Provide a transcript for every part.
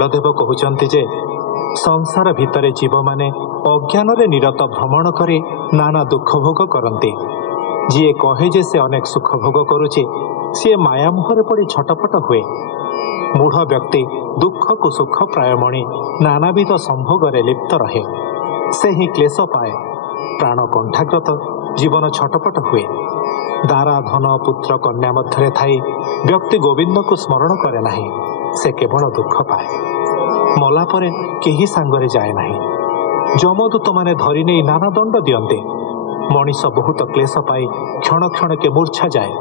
कपिलदेव कहते जे संसार भितर जीव माने अज्ञान रे निरत भ्रमण करे नाना दुख भोग करते। जी कहे जे से अनेक सुख भोग करुचे सी माया मुहरे पड़ी छटपट हुए। मूढ़ व्यक्ति दुख को सुख प्रायमणि नानाविध संभोगरे लिप्त रहे, से ही क्लेश पाए, प्राण कंठाग्रत, जीवन छटपट हुए। दारा धन पुत्र कन्या मध्य थाई व्यक्ति गोविंद को स्मरण करे नहीं, से केवल दुख पाए। मला परे केही सांगरे जाए नहीं। जमदूत माने धरी नहीं नाना दंड दियंते। मनीष बहुत क्लेश पाई क्षण क्षण के मूर्छा जाए।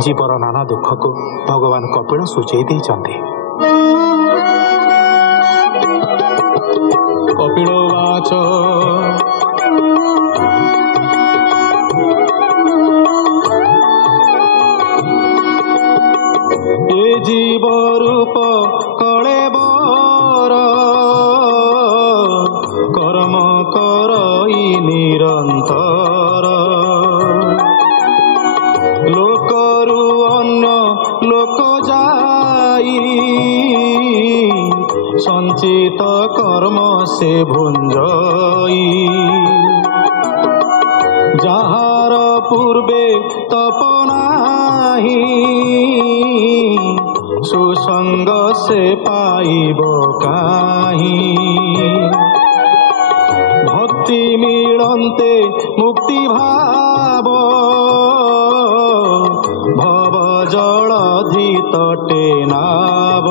जीवर नाना दुख को भगवान कपिल सूचई देइचंते। कपिलवाच ए जीव रूप कलेबर कर्म करई निरंतर लोकरु अन्य लोक जाई संचित कर्म से भुंजई जहार पूर्वे तपनाही सुसंग से पाइब काहि भक्ति मिलन्ते मुक्ति भाव भव जलधि तटे नाव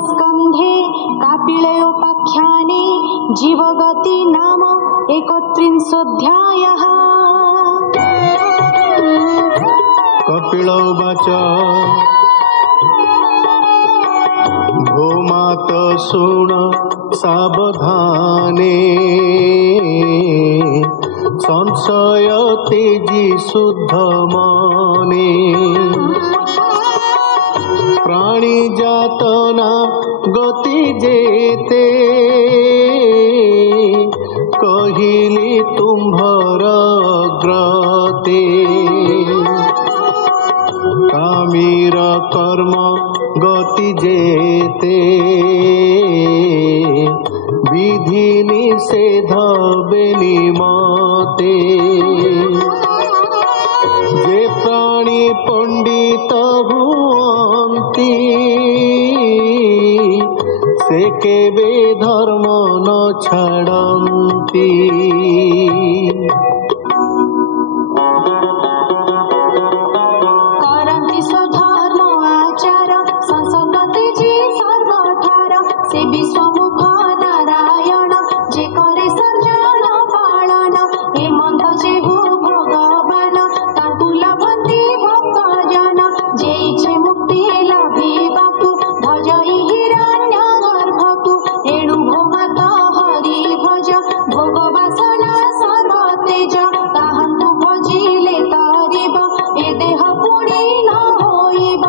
स्कंधे कापिलयोपाख्याने जीवगति नाम 31 कपिलवाच भूमात सुन सावधाने संशय तेजी शुद्ध माने प्राणी जातना गति जेते कहिली तुम्भर ग्रते कामीर कर्म गति जेते विधि निषेध बेनिमते जे प्राणी पंडित हुअन्ति से केबे धर्म न छाड़न्ति करन्ति स्वधर्म आचार संसदते जे सर्वठार से विश्वमुख नारायण जे करे सर्जन पालन हेमंत जेहु भगवान ताकु लभन्ति भक्त जन जे इच्छे मुक्ति लभिबाकु भजई हिरण्य गर्भकु एणु भोगत हरि भज भोग वासना सर्व तेज ताहांतु भजिले तरिब ए देह पुणी न होइब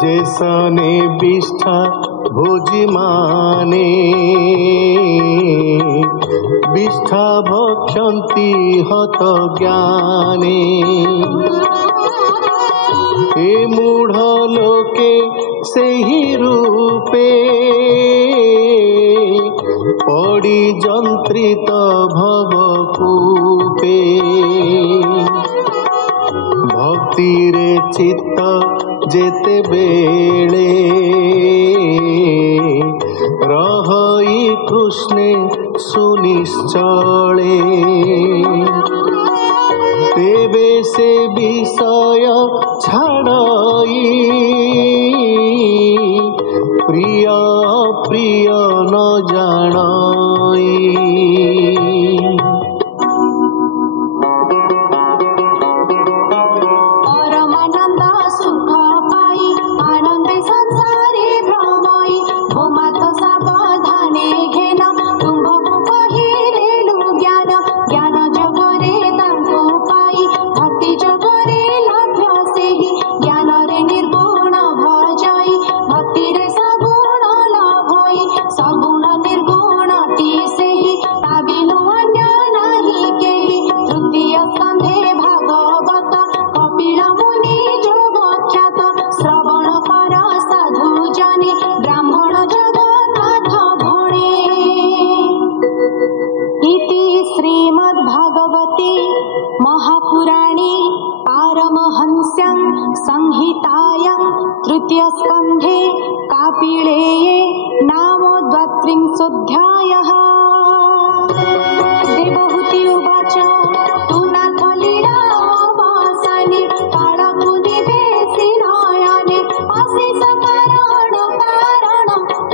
जैसने विष्ठा भोजी माने विष्ठा भक्षन्ति हत ज्ञाने हे मूढ़ लोके सेहि रूपे पड़ी जंत्रित भवकूपे भक्ति रे चित्त जेते बेले रहई कृष्णे सुनिश्चले तेबे से विषय छाड़ई भगवती महापुराणे पारमहंस्यां संहितायां तृतीयस्कन्धे कापिलेये नाम 32 देवहूति उवाच तु नाथ लीलावासानि कालमुदिवेशि नयने अशेष कारण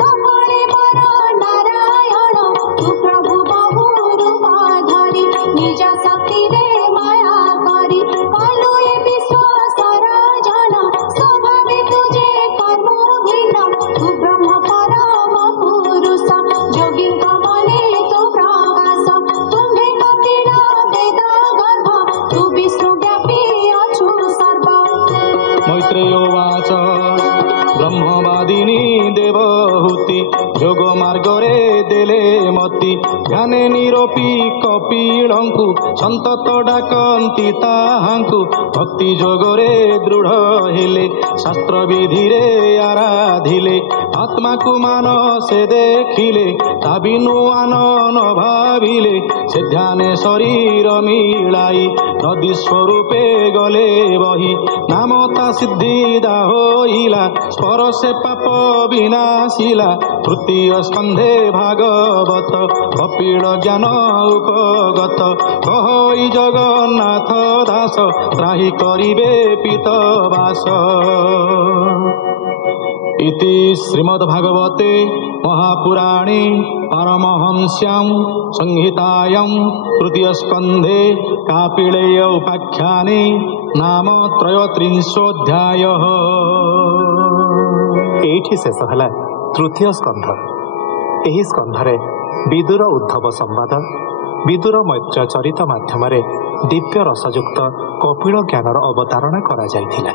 कमले वर नारायण तु प्रभु बहु रूपाधरि निज शक्ति रे माया करि कलु ए विश्व सराजन स्वभावे तुझे कर्म भिन्न तु ब्रह्म परम पुरुष योगी कमले तु प्रकाश तुम्हे कपिल वेद गर्भ तु विष्णु व्यापी अछु सर्व मैत्रेयोवाच ब्रह्मवादिनी देवहूति जोग मार्गरे देले मति ध्याने निरोपी कपिलंकु संतत डाकंती ताहांकु भक्ति जोगरे दृढ़ हेले शास्त्र विधिरे आराधिले आत्मा को मानसे देखिले ता बिनु आनन भाविले से ध्याने शरीर मिलाई नदी स्वरूपे गले बही नाम ता सिद्धि दा होइला स्पर्शे पाप विनाशिला तृतीय स्कंधे भागवत कपिल ज्ञान उपगत कहई जगन्नाथ दास त्राहि करिबे पीतवास इति श्रीमद्भागवते महापुराणे पारमहंस्यां संहितायां तृतीय स्कंधे कापिलेय उपाख्याने नाम 33 ଏଇଠି ଶେଷ ହେଲା ତୃତୀୟ ସ୍କନ୍ଧ। ଏହି ସ୍କନ୍ଧରେ ବିଦୁର ଉଦ୍ଧବ ସମ୍ବାଦ ବିଦୁର ମୈତ୍ର ଚରିତ ମାଧ୍ୟମରେ ଦିବ୍ୟ ରସଯୁକ୍ତ କପିଳ ଜ୍ଞାନର ଅବତାରଣା କରାଯାଇଥିଲା।